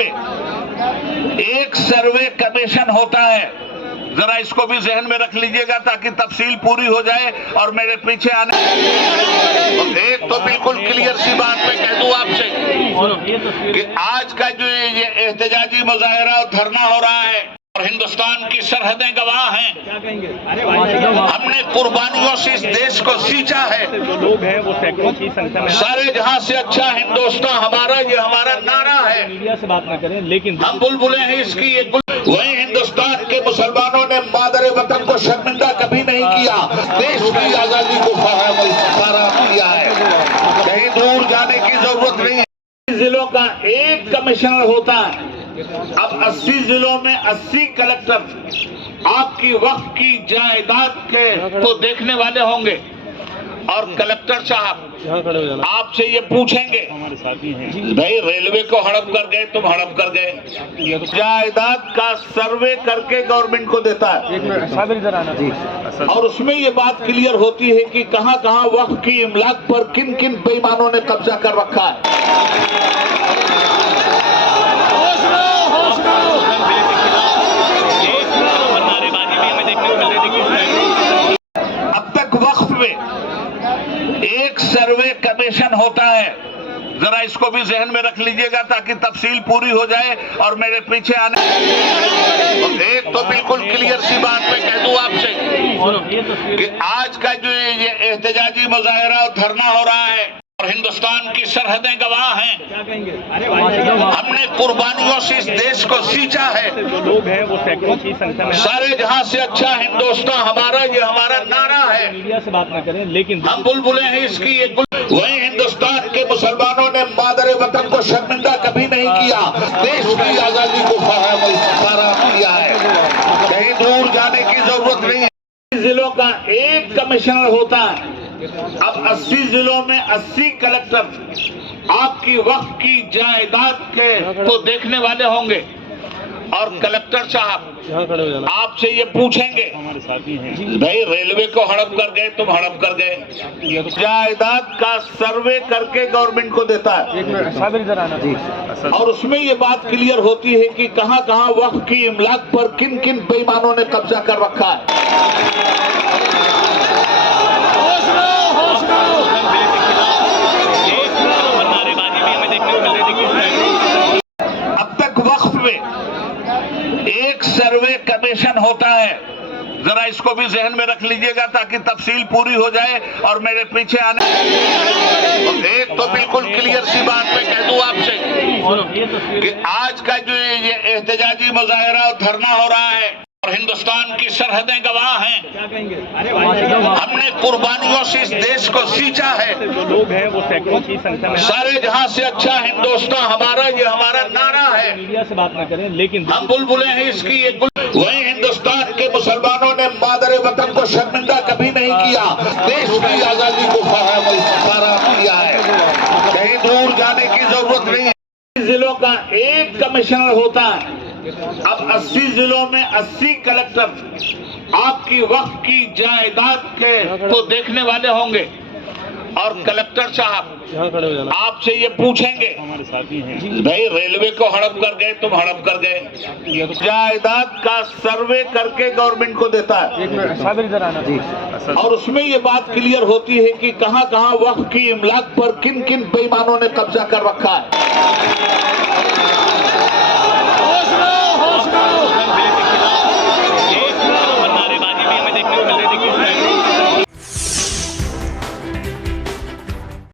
में एक सर्वे कमीशन होता है, जरा इसको भी जहन में रख लीजिएगा ताकि तफसील पूरी हो जाए और मेरे पीछे आने। एक तो बिल्कुल क्लियर सी बात मैं कह दूं आपसे कि आज का जो ये एहतजाजी मुजाहरा और धरना हो रहा है और हिंदुस्तान की सरहदें गवाह हैं, हमने कुर्बानियों से इस देश को सींचा है। लोग हैं वो सैकड़ों की संख्या में, सारे जहां से अच्छा हिंदुस्तान हमारा, ये हमारा नारा है। मीडिया से बात ना करें, लेकिन हम बुलबुलें हैं इसकी एक वही हिंदुस्तान के मुसलमानों ने मादर वतन को शर्मिंदा कभी नहीं किया, देश की आजादी को फराहम किया है। कहीं दूर जाने की जरूरत नहीं है। जिलों का एक कमिश्नर होता है, अब 80 जिलों में 80 कलेक्टर आपकी वक्त की जायदाद के को देखने वाले होंगे और कलेक्टर साहब आपसे ये पूछेंगे, हमारे साथी हैं भाई रेलवे को हड़प कर गए, तुम हड़प कर गए। जायदाद का सर्वे करके गवर्नमेंट को देता है और उसमें ये बात क्लियर होती है कि कहां कहां वक्त की इमलाक पर किन किन बेईमानों ने कब्जा कर रखा है। अब तक वक्त में एक सर्वे कमीशन होता है, जरा इसको भी जहन में रख लीजिएगा ताकि तफसील पूरी हो जाए और मेरे पीछे आने। एक तो बिल्कुल क्लियर सी बात मैं कह दूं आपसे कि आज का जो ये एहतजाजी मुजाहरा और धरना हो रहा है और हिंदुस्तान की सरहदें गवाह हैं, हमने कुर्बानियों से इस देश को सींचा है। लोग हैं वो सैकड़ों की संख्या में, सारे जहां से अच्छा हिंदुस्तान हमारा, ये हमारा नारा है। मीडिया से बात ना करें, लेकिन हम बुलबुलें हैं इसकी एक वही हिंदुस्तान के मुसलमानों ने मादर वतन को शर्मिंदा कभी नहीं किया, देश की आजादी को फराहम किया है। कहीं दूर जाने की जरूरत नहीं है। जिलों का एक कमिश्नर होता है, अब 80 जिलों में 80 कलेक्टर आपकी वक्त की जायदाद के को देखने वाले होंगे और कलेक्टर साहब आपसे ये पूछेंगे, हमारे साथी हैं भाई रेलवे को हड़प कर गए, तुम हड़प कर गए। जायदाद का सर्वे करके गवर्नमेंट को देता है और उसमें ये बात क्लियर होती है कि कहां कहां वक्त की इमलाक पर किन किन बेईमानों ने कब्जा कर रखा है। अब तक वक्त में एक सर्वे कमीशन होता है, जरा इसको भी जहन में रख लीजिएगा ताकि तफसील पूरी हो जाए और मेरे पीछे आने। एक तो बिल्कुल क्लियर सी बात मैं कह दूं आपसे कि आज का जो ये एहतजाजी मुजाहरा और धरना हो रहा है और हिंदुस्तान की सरहदें गवाह हैं, हमने कुर्बानियों से इस देश को सींचा है। लोग हैं वो सैकड़ों की संख्या में, सारे जहां से अच्छा हिंदुस्तान हमारा, ये हमारा नारा है। मीडिया से बात ना करें, लेकिन हम बुलबुलें हैं इसकी एक वही हिंदुस्तान के मुसलमानों ने मादर वतन को शर्मिंदा कभी नहीं किया, देश की आजादी को फराहम किया है। कहीं दूर जाने की जरूरत नहीं है। जिलों का एक कमिश्नर होता है, अब 80 जिलों में 80 कलेक्टर आपकी वक्त की जायदाद के को देखने वाले होंगे और कलेक्टर साहब आपसे ये पूछेंगे, हमारे साथी हैं भाई रेलवे को हड़प कर गए, तुम हड़प कर गए। जायदाद का सर्वे करके गवर्नमेंट को देता है और उसमें ये बात क्लियर होती है कि कहां कहां वक्त की इमलाक पर किन किन बेईमानों ने कब्जा कर रखा है।